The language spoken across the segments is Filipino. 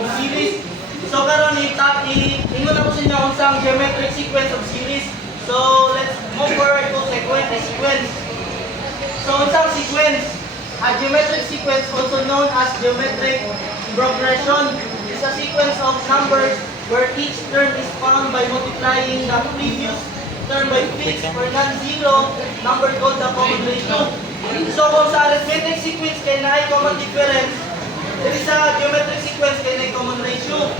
of series. So karon ingon ako sa inyo unsang geometric sequence of series. So let's move forward to sequence. So unsang sequence? A geometric sequence, also known as geometric progression, is a sequence of numbers where each term is found by multiplying the previous term by fixed or non-zero number called the common ratio. So kung sa arithmetic sequence kay na common difference, there is a geometric sequence kay na common ratio.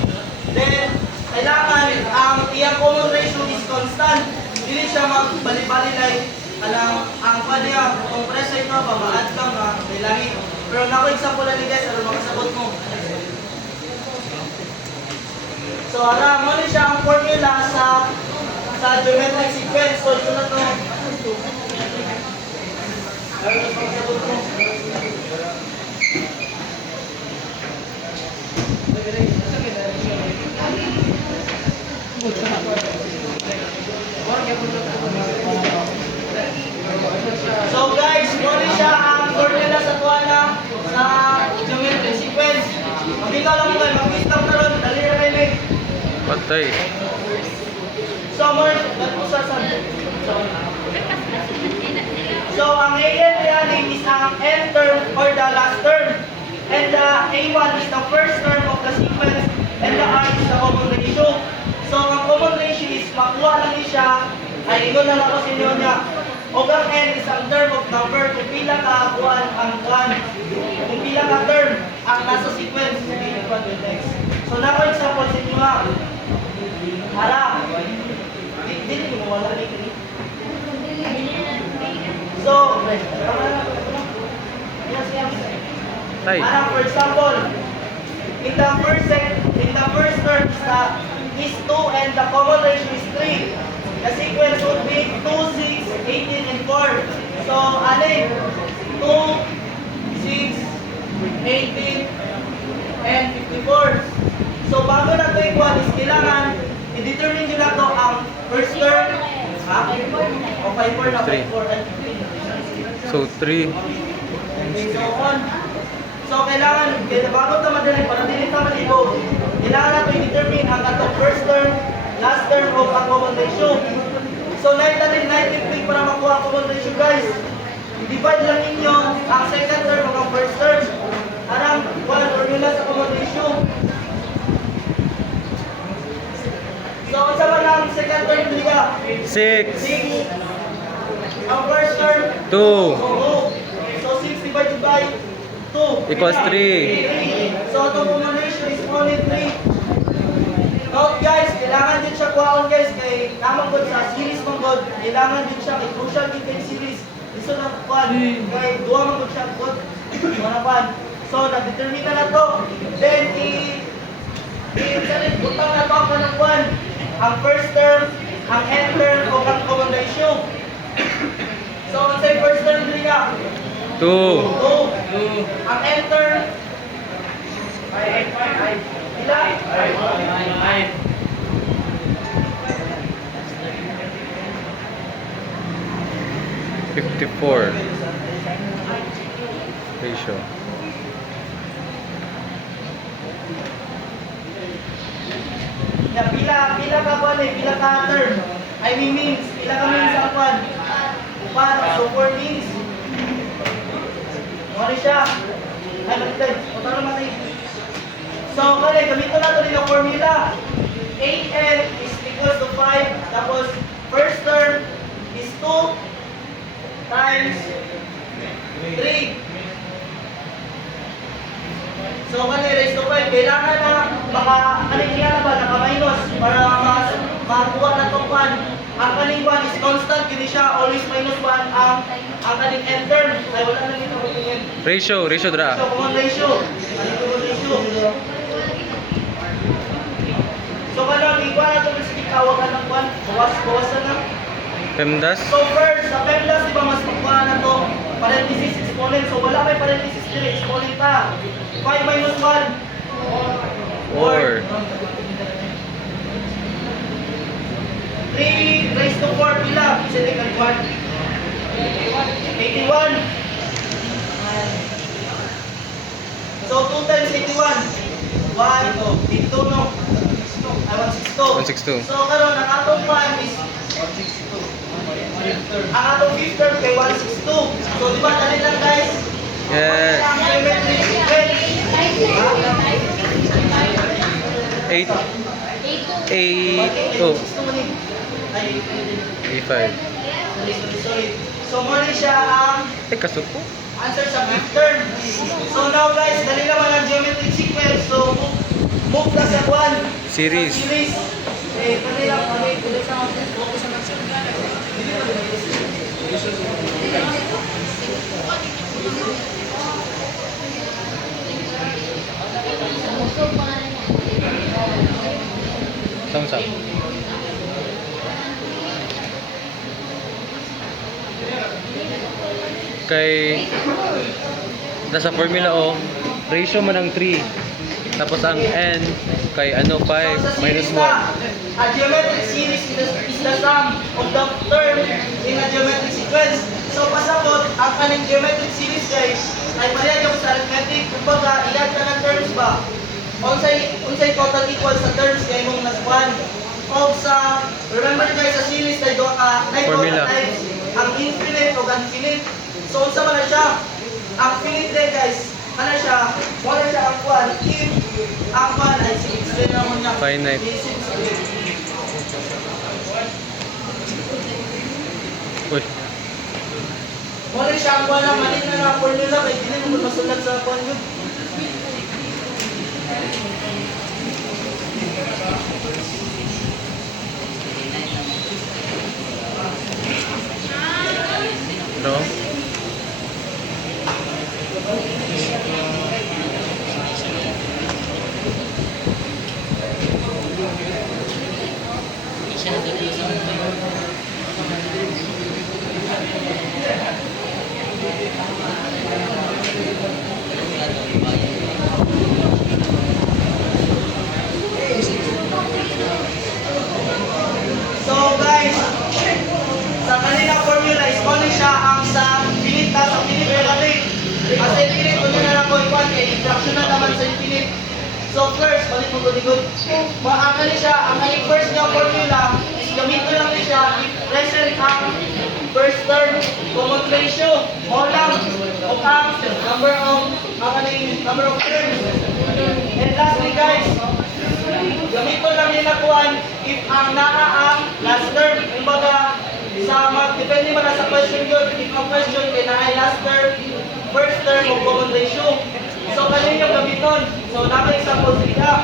Then kailangan ang iyang common ratio is constant. Dili siya magbali-bali like ang kanya kung presa ito pamaad lang na may langit. Pero nako example na guys, ano makasagot mo? So ara mo ni siya ang formula sa geometric sequence. So ito na to. Ano makasagot mo? So guys, muli siya ang formula sa tuwana sa geometric sequence. Mag-ikaw lang mo kayo, mag-quiz lang karon, dali na kayo eh. Patay. So more, nagpusasan. So ang AN yan is ang end term or the last term. And the A1 is the first term of the sequence. And the R is the common ratio. So ang common ratio is makuha lang siya. Ay, ingon na lang ako sa inyo niya. O ang N is ang term of number kung pila ka kuan ang kuan. Kung pila ka term ang nasa sequence. So na ko example sa inyo ha. Ara. Dili mo wala ni. So, Tay. Ara, for example, in the first term is 2 and the common ratio is 3. The sequence would be 2, 6, 18, and 4. So, alin? 2, 6, 18, and 54. So, bago na ito ikuan is kailangan i-determine nyo na ito ang first term. Ha? O 5, 4 na 5, 4. So 3. So, so kailangan, bago ito madali, para din ito malibog, kailangan natin i-determine ang atong first term, last term of a common ratio. So, natin quick para makuha ang common ratio, guys. I-divide lang ninyo ang second term o ang first term. Arang, formula sa common ratio. So, sa lang second term, liga? 6. 6. Ang first term? 2. So, 6 divided by 2. Equals 3. So, itong common ratio is only 3. Note guys, kailangan din siya kuhaon guys kay namang god sa series mong god, kailangan din siya kay crucial din kay series. Gusto na kuhan, kay duwa mong god siya god. Mga kuhan. So, na-determine na to. Then, butang na to ang kanang kuhan. Ang first term, ang end term, o ang common ratio. So, ang say first term din nga? 2. 2. Ang end term? Ilan? 54. Ratio. Pila ka kuan eh, pila ka term. I mean means, pila ka means ang kuan. Upat, so 4 means. Mali siya. Ay, matay. Punta na matay. So, kaya gamito na ito yung formula. 8n is equals to 5. Tapos, first term is 2 times 3. So, kaya raise to 5. Kailangan na naka ba? Naka-minus para makakuha na itong 1. Ang kaling 1 is constant. Hindi siya always minus 1 ang kaling end term. Ay, wala na dito. Ratio dra. So, common ratio. Ano common ratio? So, kaya igual na ito kasi tawag ka ng 1. Bawasan na. PEMDAS. So, first, sa PEMDAS, di ba mas makuha na ito? Parenthesis, exponent. So, wala may parenthesis din. Exponent pa. 5 minus 1. 4. 3 raised to 4 pila. Isa din kang 1. 81. So 2 times 81. 182 no. Ay 162. 162. So karon ang atong pan is ang atong fifth term kay 162. So di ba dali lang guys? Yes. Ang geometry sequence. 8. A2. A5. Sorry. So muna siya ang Kasot po. answer sa fifth term. So now guys, dali naman ang geometric sequence. So move na sa one. Series. Series. Eh, dali lang kami. Dali sa mga focus naman siya. Thumbs up. Kay nasa formula o ratio man ang 3 tapos ang n kay ano 5 minus 1. A geometric series is the sum of the term in a geometric sequence. So pasabot, ang kaning geometric series guys ay pareha sa arithmetic. Kumbaga, ilan ka ng terms ba? Unsay total equal sa terms kay mong naskuan. O sa, remember guys, sa series ay doon ka, ay Formula. times ang infinite o infinite. So unsa man na siya? Ang finite din guys, ano siya? Wala siya ang kwan. If ang kwan ay explain naman niya. Finite. Uy. Wala siya ang kwan na malit na na formula kay hindi mo masulat sa kwan yun. No? So guys, sa kanila formula is only siya ang sa finite sa finite relative. Kasi infinite kung na lang ko ikwan kay fractional naman sa infinite. So first, balik mo ko likod. Ang siya, ang kanyang first niya formula is gamitin lang niya siya i-present ang first term common ratio o lang o ang number of terms. And lastly guys, gamitin lang nila kuan if ang naa ang last term. Kumbaga, depende man sa question yun. If ang question kay naa last term, first term o common ratio. So, kanin yung gamiton. So, namin example sila.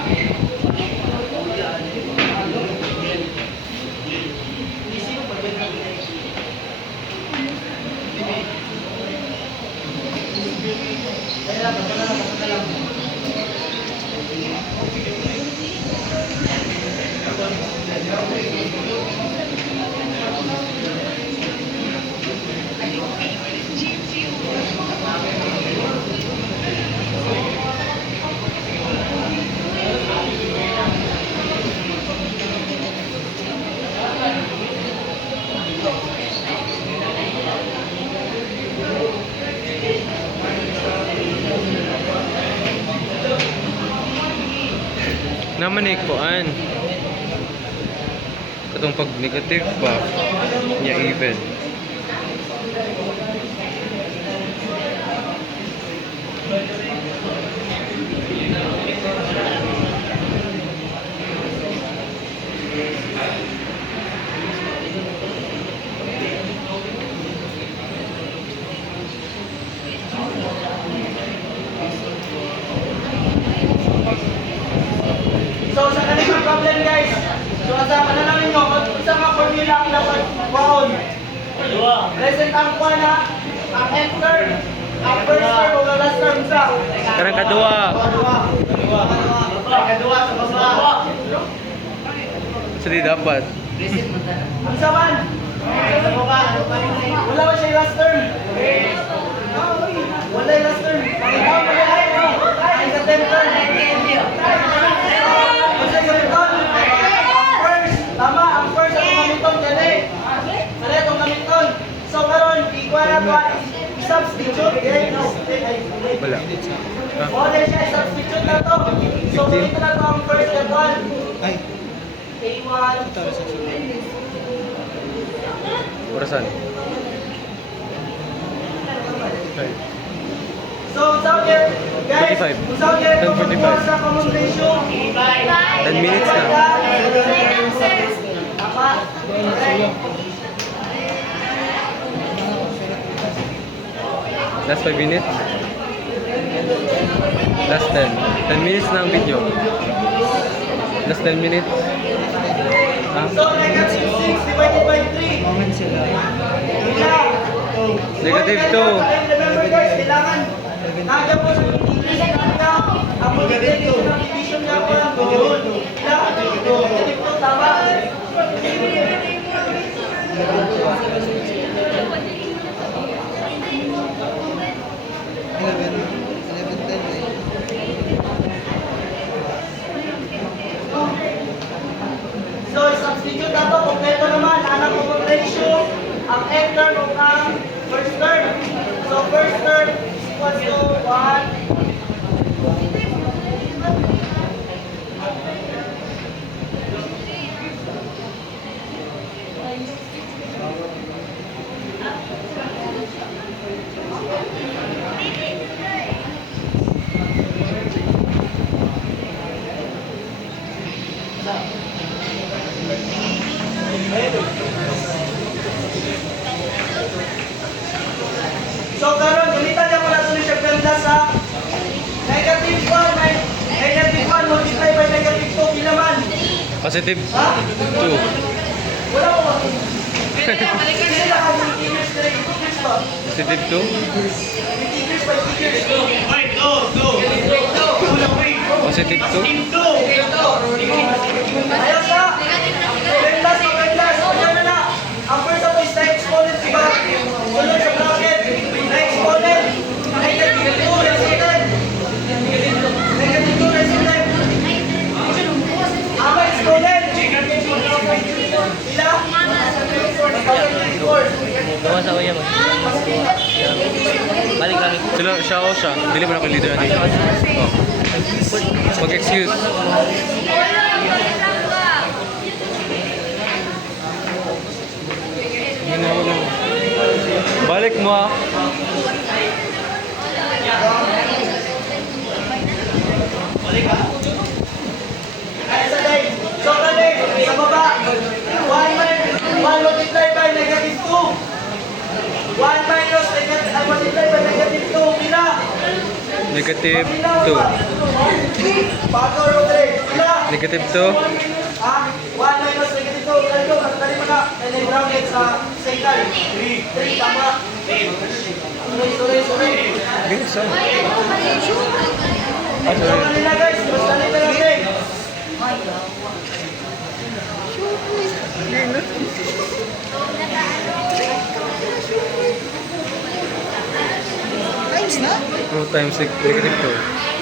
Naman kuan. Katong pag negative pa niya even. So, sa kanila problem guys. So, asa namin nyo, isa nga formula ang dapat baon. Present ang kuha na, ang end term, ang first term o last term sa. Karang kadua. Kadua sa basa. So di dapat. Ang saman. Wala ba siya yung last term? Wala yung last term. Ay, sa 10 term. Kasi gamiton. Ang first, tama, ang first ang gamiton kani. Kani itong gamiton. So karon, ikuha na ba, i-substitute. Wala. O, dahil siya i-substitute na to. So, 15. ito na ang first step 1. Ay, A1. ito rin sa sunod. Orasan. So, sa akin, guys, 45. sa akin, 10:45. pagkakuha sa common ratio. 10 minutes na. Tama. Last 5 minutes. Last 10. 10 minutes na ang video. Last 10 minutes. Ah, So, negative 6 divided by 3. Comment sila. Ilan? Negative So, 2. remember guys, kailangan nagyan po sa English na ang multiplication ng division niya po ang goal. Ilan? Negative 2, tama? So, substitute na to, kompleto naman, anak ko ng ratio, ang end term o ang first term. So, first term is equals to 1. So, karon gamitan niya po natin siya ganda sa negative 1, negative 1 multiply by negative 2, kilaman. Positive Ha? 2. Wala ko. Hindi na kami figures na rin. Figures ba? Positive 2. Figures by figures. Positive 2. Ayaw siya. Vendas o vendas. Kanya na na. Ang first up is na exponent, diba? Sunod sa bracket. Na exponent. Negative 2 resultant. Negative 2 resultant. Ang exponent. Ila? Gawa sa kuya mo. Balik lang. Sila, siya o siya. Dili mo na ako leader natin. Oh. Mag-excuse. Balik mo ah. Sa day. So, kani, sa baba. 1 multiply by negative 2. 1 minus negative, multiply by negative 2. Pila? Negative Bago, Rodri. Pila? 2. Negative 2. Ah, 1 minus negative 2. Ganito, dali mo na. And then bracket sa second. 3, tama. Sorry. Bisa. So, kanina guys, mas dali na natin. Times na? 2 times negative 2.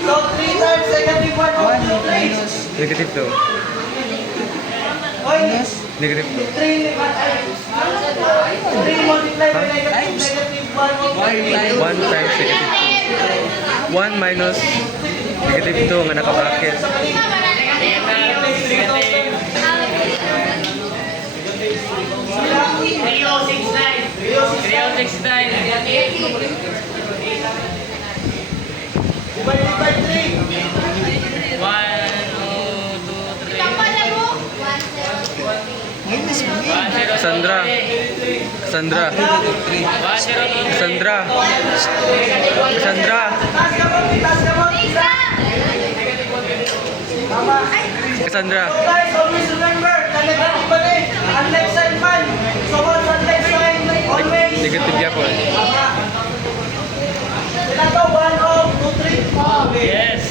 So, 3 times negative 1 of 2, please. Negative 2. Oy, Negative 2. 3 multiply by negative 1 of 3. 1 times negative 2. 1 minus negative 2 nga nakabracket. Divided by 3. Minus mo. Sandra. Sandra. Sandra. Sandra. Taas ka mo, isa. Tama. Sandra. So guys, always remember, negative pa rin. Unlike sign man. So once unlike sign, always. Negative yapon. Tama. Ilan to? 1 of 2, 3. Yes.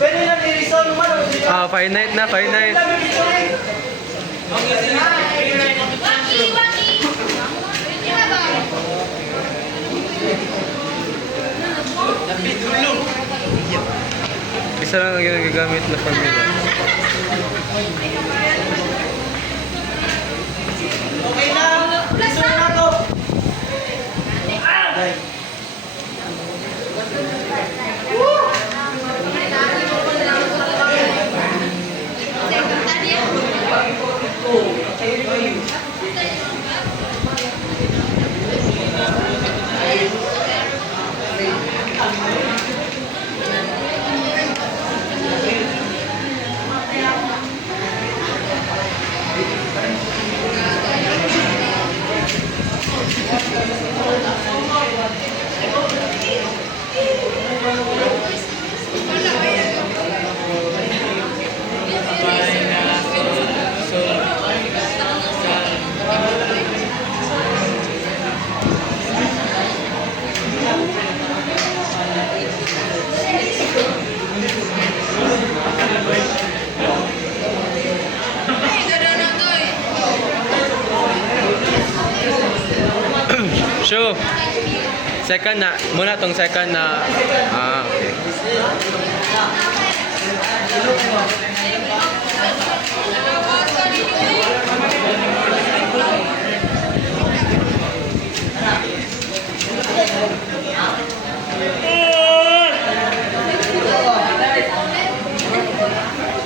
Pwede lang i-resolve man. Ah, finite na, finite. Isa lang ang ginagamit na formula. Okay na. Resolve na to. Second na, muna tong second na, okay.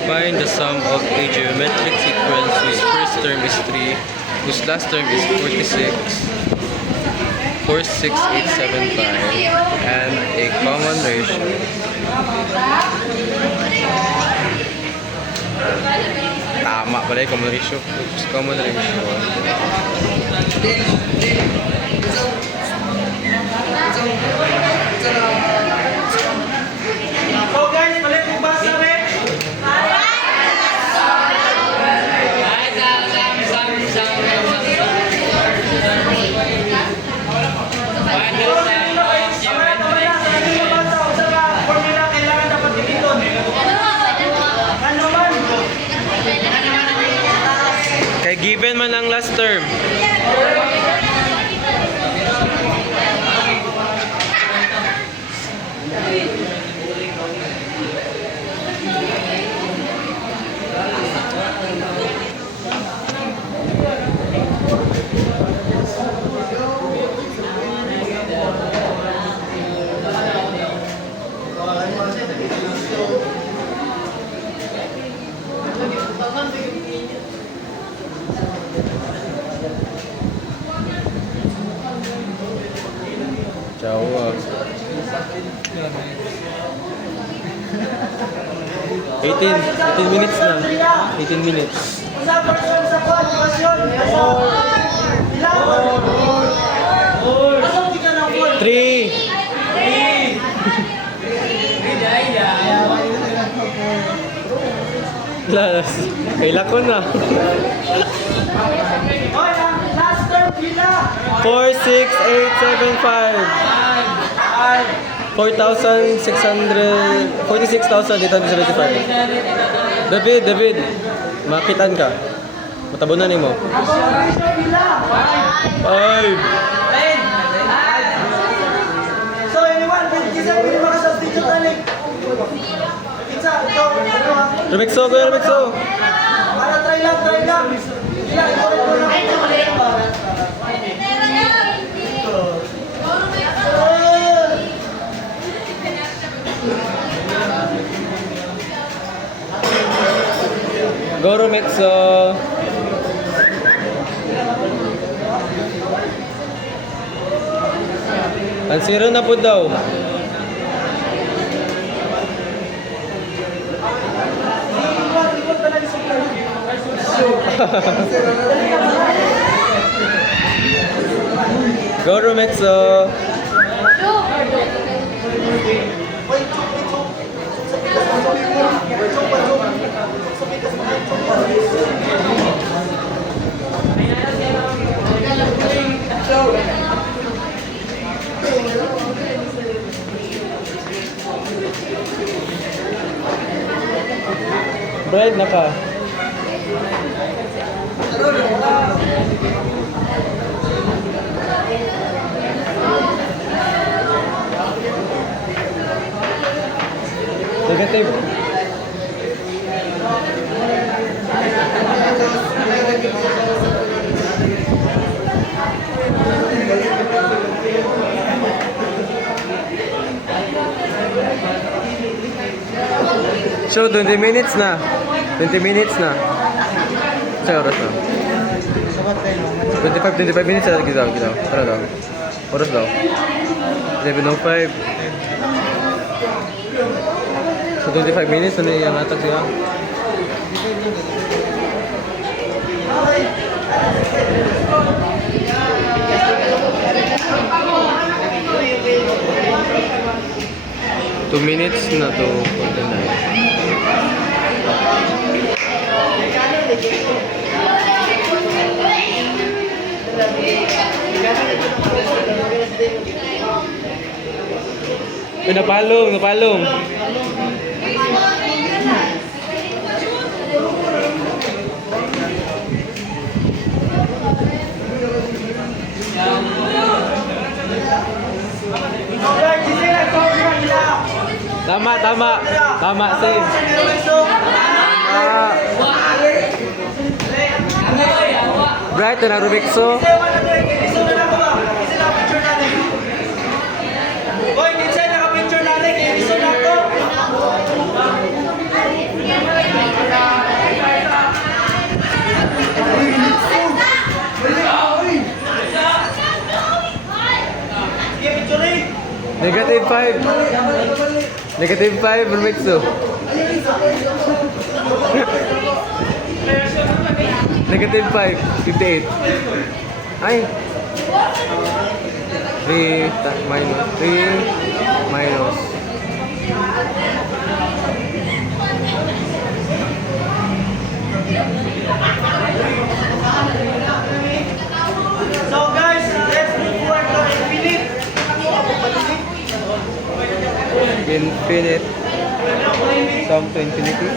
Find the sum of a geometric sequence whose first term is 3, whose last term is 46, 46875, and a common ratio. Tama pala yung common ratio. Oops, common ratio. So guys, balik mo ba sa rin? Kay given man ang last term. Jawa. 18 minutes na. 18 minutes. Sa person sa kualifikasyon. Ilang? Asang tika ng 3. Las. Kaila ko na. Hoy, ang last term pila. 46875. 4,600 46,875. David, makitan ka. Matabunan nimo. Ako ang ratio pila. 5. So anyone, kisa hindi makasubstitute anik. Isa, ito, Rumexo, kuya Rumexo. para try lang. Ilang, ito lang. Go Rumexo. Ang zero na po daw. Ikot pa lang isang Go Rumexo. Brad, naka. Negative. So, 20 minutes na. 20 minutes na. Sa oras na. 25 minutes na kita. Tara daw. Oras daw. 11:05. So, 25 minutes na yung atag siya. Two minutes na to for the night. Napalong. Tama, tama. Tama, same. Ah. Bright na Rubikso. Hoy, kinsay naka-picture natin, kay Edison na to. Sige, picture. Negative 5. Negative 5, Rubikso. Negative 5, 58. Ay. 3 minus 3 minus. So guys, let's move forward to infinite. Infinite. Sum to infinity.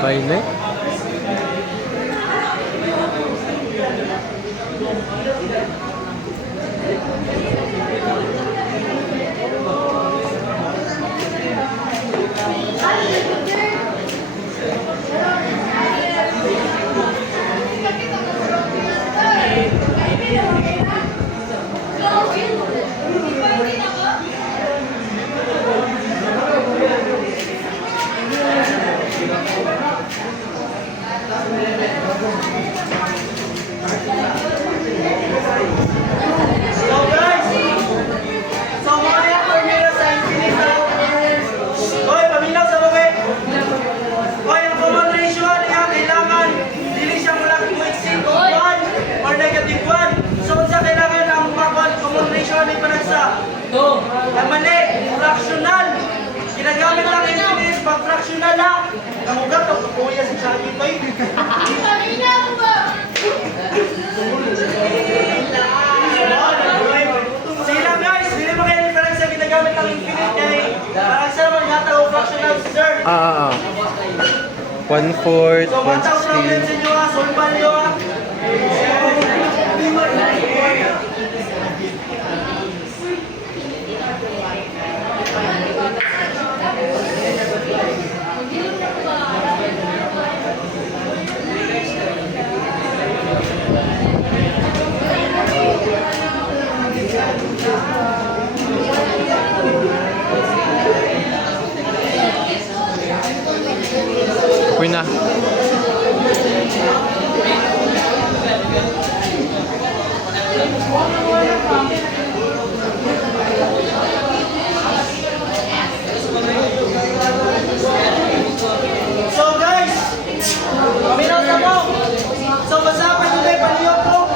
Finite. So guys, so mga yan, formula sa infinite na. Hoy, paminaw sa babi. Hoy, ang common ratio niya, kailangan dili siya malaki mo exceed of 1 or negative 1. So, unsa kailangan ang common ratio ni panagsa? Ang mali, fractional. Ginagamit lang infinite, pag fractional na. Namugat ang kuya sa Shaggy Toy. Sila guys, hindi mo kayo difference sa ginagamit ang infinite kay parang sa naman yata o fractional sir. 1/4, So, bata ang problem 1/16. sa inyo ha, solve nyo ha. Uy na. So guys, paminaw sa mo. So, basa pa nyo kayo paniyok po.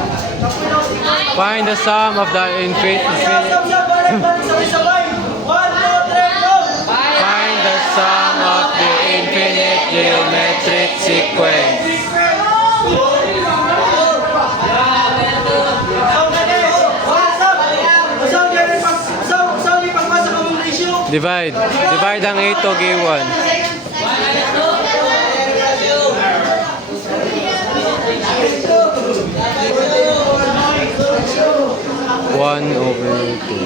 Find the sum of the infinite. Balik-balik, sabay-sabay. 1, 2, 3, go! Find the sum of the infinite geometric sequence. Divide. Divide ang 8 og 1. One over 2.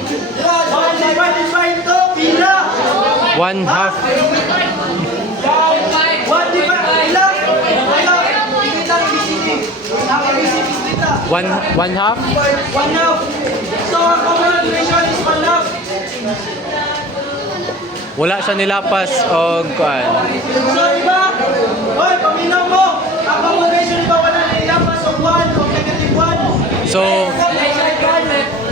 1 half. One half. So, ang common ratio is 1 half. Wala siya nilapas og kuan. So, diba? Hoy, paminaw mo. Ang common ratio, diba, wala nilapas o 1 o negative 1.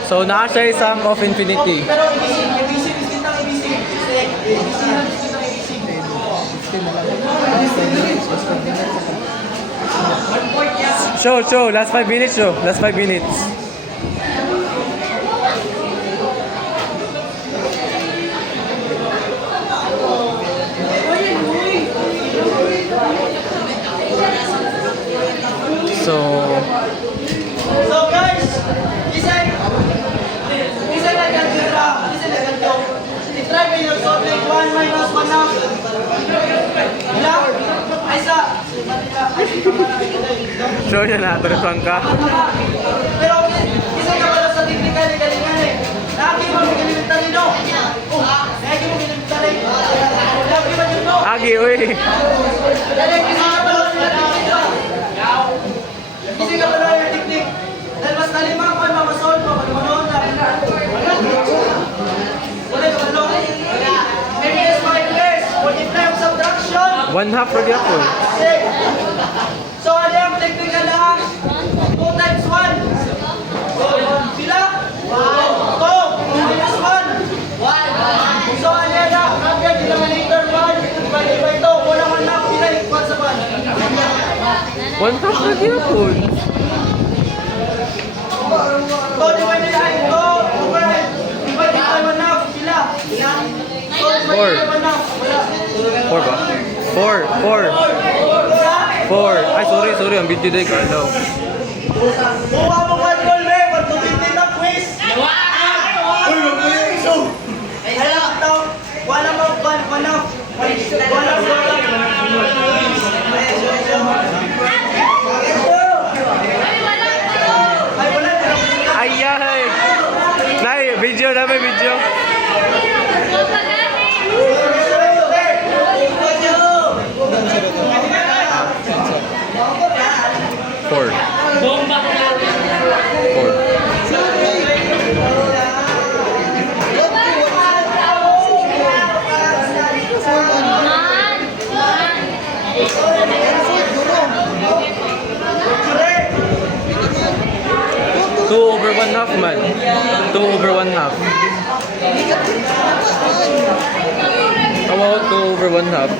So naa siya sum of infinity. Pero ibisig kitang ibisig. Show. Last 5 minutes, show. Last 5 minutes. one half. Ilang? Ay, sa. Show niya na, turusan ka. Pero, isa ka pala sa technical, galingan eh. Lagi mo ginilitan nito. Lagi mo ginilitan eh. Lagi mo dito. Agi, uy. Dali, kasi ka pala sa technique. Kasi ka pala yung technique. Dahil mas nalimang pa, mamasol pa, malumanon na. Wala ka pala. MBS, MBS, multiply of subtraction. 1/2 for ako. Six. So, ano yung technical lang? 2 times 1. Bila? 2. Minus 1. 1. So, ano yan lang? Kapag denominator 1, divided by 2. Walang 1/2. Bila equal sa 1. 1/2 for ako. 2 divided by 2. Over. Divided by 1/2. Bila? 2 Four. divided by 1/2. Wala. 4 ba? 4. 4. 4. Ay, sorry. Ang video day ka, no. Buka mo ba, Golbe? 120 na quiz. Uy, mag-quiz. Ay, ito. Wala mo, wala. Ay, wala. Ay, ay. Nay, video na may video. Four. Two over 1/2 man. 2 over 1/2. How about 2 over 1/2?